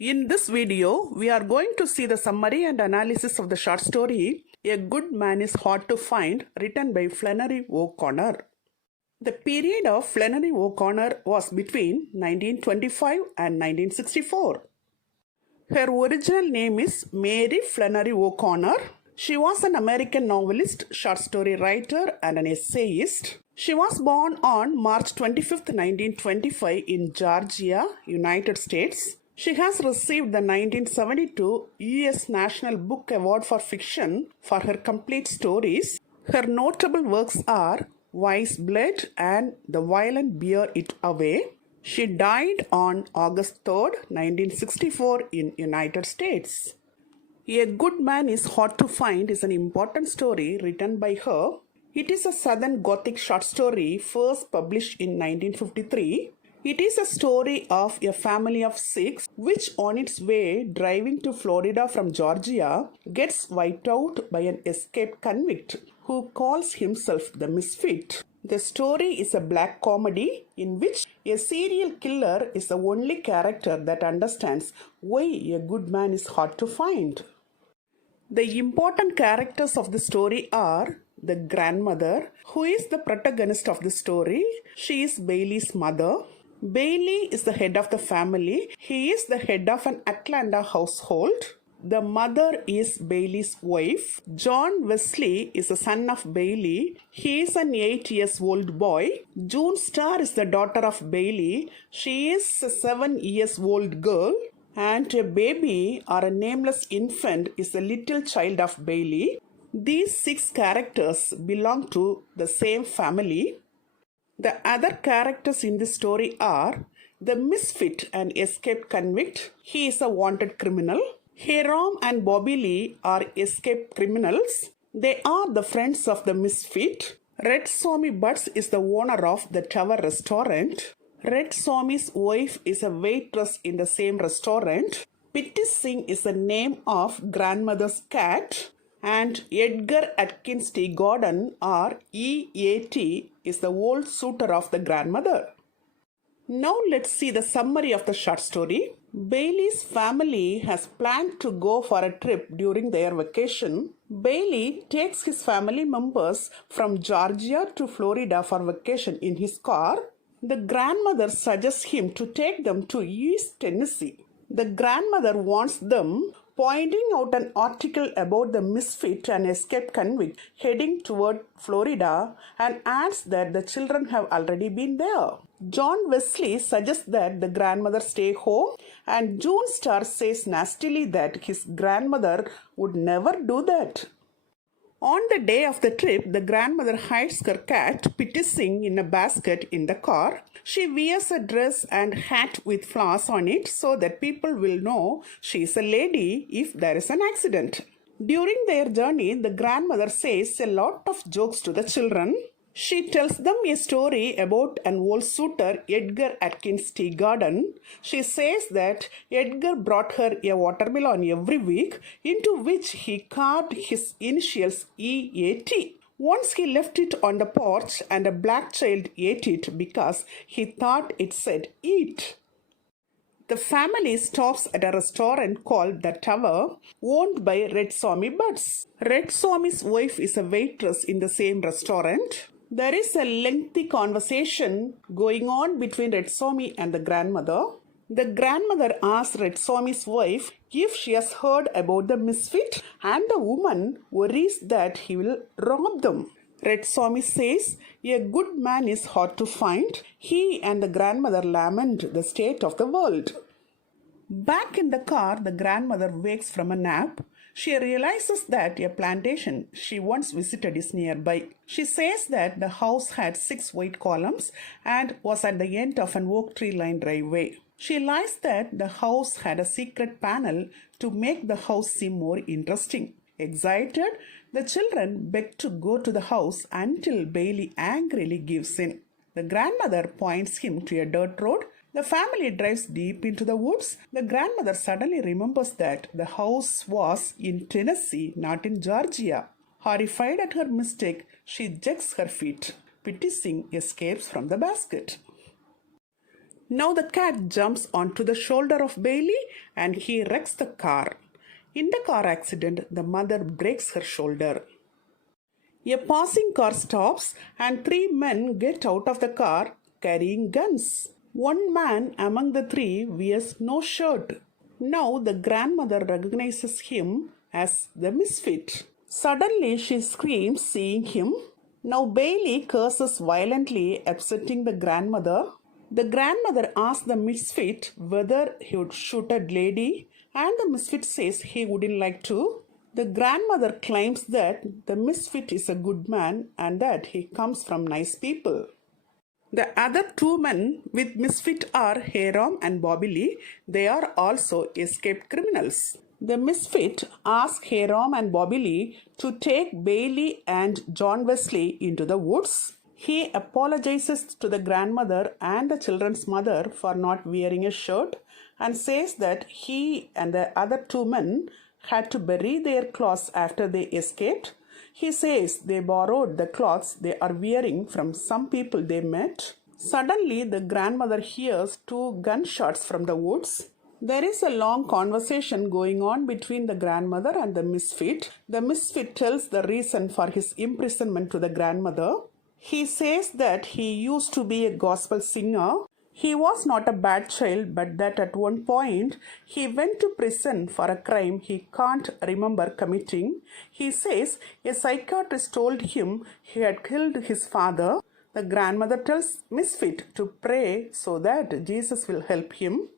In this video, we are going to see the summary and analysis of the short story A Good Man is Hard to Find, written by Flannery OConnor. The period of Flannery OConnor was between 1925 and 1964. Her original name is Mary Flannery OConnor. She was an American novelist, short story writer, and an essayist. She was born on March 25, 1925 in Georgia, United States. She has received the 1972 U.S. National Book Award for Fiction for her complete stories. Her notable works are Wise Blood and The Violent Bear It Away. She died on August 3, 1964 in United States. A Good Man is Hard to Find is an important story written by her. It is a Southern Gothic short story first published in 1953. It is a story of a family of 6 which on its way driving to Florida from Georgia gets wiped out by an escaped convict who calls himself the Misfit. The story is a black comedy in which a serial killer is the only character that understands why a good man is hard to find. The important characters of the story are the grandmother, who is the protagonist of the story. She is Bailey's mother. Bailey is the head of the family. He is the head of an Atlanta household. The mother is Bailey's wife. John Wesley is the son of Bailey. He is an 8-year-old boy. June Star is the daughter of Bailey. She is a 7-year-old girl. And a baby or a nameless infant is the little child of Bailey. These 6 characters belong to the same family. The other characters in this story are the Misfit, an escaped convict. He is a wanted criminal. Hiram and Bobby Lee are escaped criminals. They are the friends of the Misfit. Red Swami Butts is the owner of the Tower restaurant. Red Swami's wife is a waitress in the same restaurant. Pitty Singh is the name of grandmother's cat. And Edgar Atkins Tea Garden, or EAT, is the old suitor of the grandmother. Now let's see the summary of the short story. Bailey's family has planned to go for a trip during their vacation. Bailey takes his family members from Georgia to Florida for vacation in his car. The grandmother suggests him to take them to East Tennessee. The grandmother warns them, pointing out an article about the Misfit, an escaped convict, heading toward Florida, and adds that the children have already been there. John Wesley suggests that the grandmother stay home, and June Star says nastily that his grandmother would never do that. On the day of the trip, the grandmother hides her cat, Pitty Singh, in a basket in the car. She wears a dress and hat with flowers on it so that people will know she is a lady if there is an accident. During their journey, the grandmother says a lot of jokes to the children. She tells them a story about an old suitor, Edgar Atkins Tea Garden. She says that Edgar brought her a watermelon every week into which he carved his initials EAT. Once he left it on the porch and a black child ate it because he thought it said eat. The family stops at a restaurant called The Tower, owned by Red Swami Butts. Red Swami's wife is a waitress in the same restaurant. There is a lengthy conversation going on between Red Swami and the grandmother. The grandmother asks Red Swami's wife if she has heard about the Misfit, and the woman worries that he will rob them. Red Swami says a good man is hard to find. He and the grandmother lament the state of the world. Back in the car, the grandmother wakes from a nap. She realizes that a plantation she once visited is nearby. She says that the house had 6 white columns and was at the end of an oak tree-lined driveway. She lies that the house had a secret panel to make the house seem more interesting. Excited, the children beg to go to the house until Bailey angrily gives in. The grandmother points him to a dirt road. The family drives deep into the woods. The grandmother suddenly remembers that the house was in Tennessee, not in Georgia. Horrified at her mistake, she jigs her feet. Pitty Singh escapes from the basket. Now the cat jumps onto the shoulder of Bailey and he wrecks the car. In the car accident, the mother breaks her shoulder. A passing car stops and three men get out of the car carrying guns. One man among the three wears no shirt. Now the grandmother recognizes him as the Misfit. Suddenly she screams seeing him. Now Bailey curses violently, upsetting the grandmother. The grandmother asks the Misfit whether he would shoot a lady, and the Misfit says he wouldn't like to. The grandmother claims that the Misfit is a good man and that he comes from nice people. The other two men with Misfit are Hiram and Bobby Lee. They are also escaped criminals. The Misfit asks Hiram and Bobby Lee to take Bailey and John Wesley into the woods. He apologizes to the grandmother and the children's mother for not wearing a shirt and says that he and the other two men had to bury their clothes after they escaped. He says they borrowed the clothes they are wearing from some people they met. Suddenly, the grandmother hears two gunshots from the woods. There is a long conversation going on between the grandmother and the Misfit. The Misfit tells the reason for his imprisonment to the grandmother. He says that he used to be a gospel singer. He was not a bad child, but that at one point he went to prison for a crime he can't remember committing. He says a psychiatrist told him he had killed his father. The grandmother tells Misfit to pray so that Jesus will help him.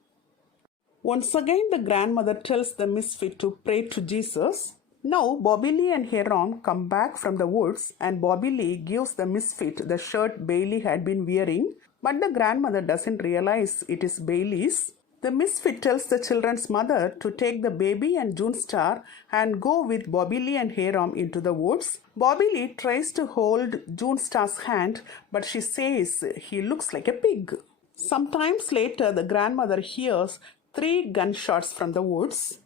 Once again, the grandmother tells the Misfit to pray to Jesus. Now, Bobby Lee and Hiram come back from the woods and Bobby Lee gives the Misfit the shirt Bailey had been wearing, but the grandmother doesn't realize it is Bailey's. The Misfit tells the children's mother to take the baby and June Star and go with Bobby Lee and Hiram into the woods. Bobby Lee tries to hold June Star's hand, but she says he looks like a pig. Sometimes later, the grandmother hears 3 gunshots from the woods.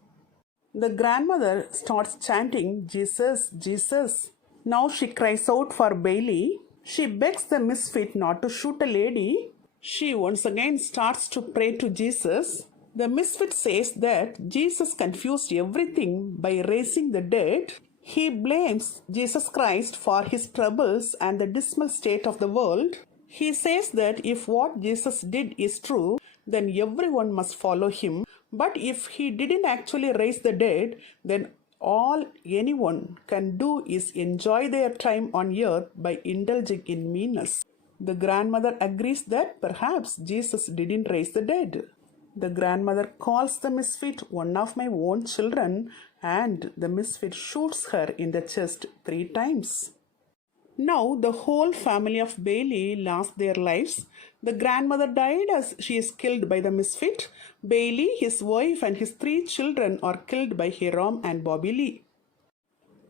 The grandmother starts chanting, Jesus, Jesus. Now she cries out for Bailey. She begs the Misfit not to shoot a lady. She once again starts to pray to Jesus. The Misfit says that Jesus confused everything by raising the dead. He blames Jesus Christ for his troubles and the dismal state of the world. He says that if what Jesus did is true, then everyone must follow him. But if he didn't actually raise the dead, then all anyone can do is enjoy their time on earth by indulging in meanness. The grandmother agrees that perhaps Jesus didn't raise the dead. The grandmother calls the Misfit one of my own children, and the Misfit shoots her in the chest 3 times. Now the whole family of Bailey lost their lives. The grandmother died as she is killed by the Misfit. Bailey, his wife, and his 3 children are killed by Hiram and Bobby Lee.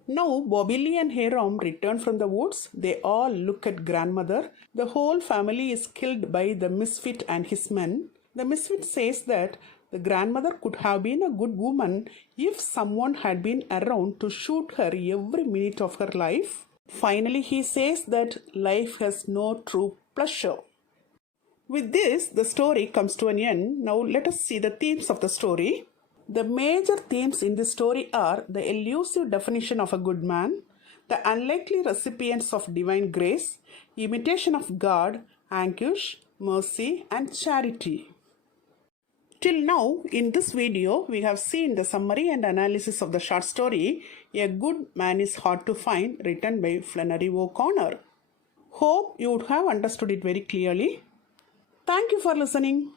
Now Bobby Lee and Hiram return from the woods. They all look at grandmother. The whole family is killed by the Misfit and his men. The Misfit says that the grandmother could have been a good woman if someone had been around to shoot her every minute of her life. Finally, he says that life has no true pleasure. With this, the story comes to an end. Now let us see the themes of the story. The major themes in this story are the elusive definition of a good man, the unlikely recipients of divine grace, imitation of God, anguish, mercy, and charity. Till now, in this video, we have seen the summary and analysis of the short story, A Good Man is Hard to Find, written by Flannery OConnor. Hope you would have understood it very clearly. Thank you for listening.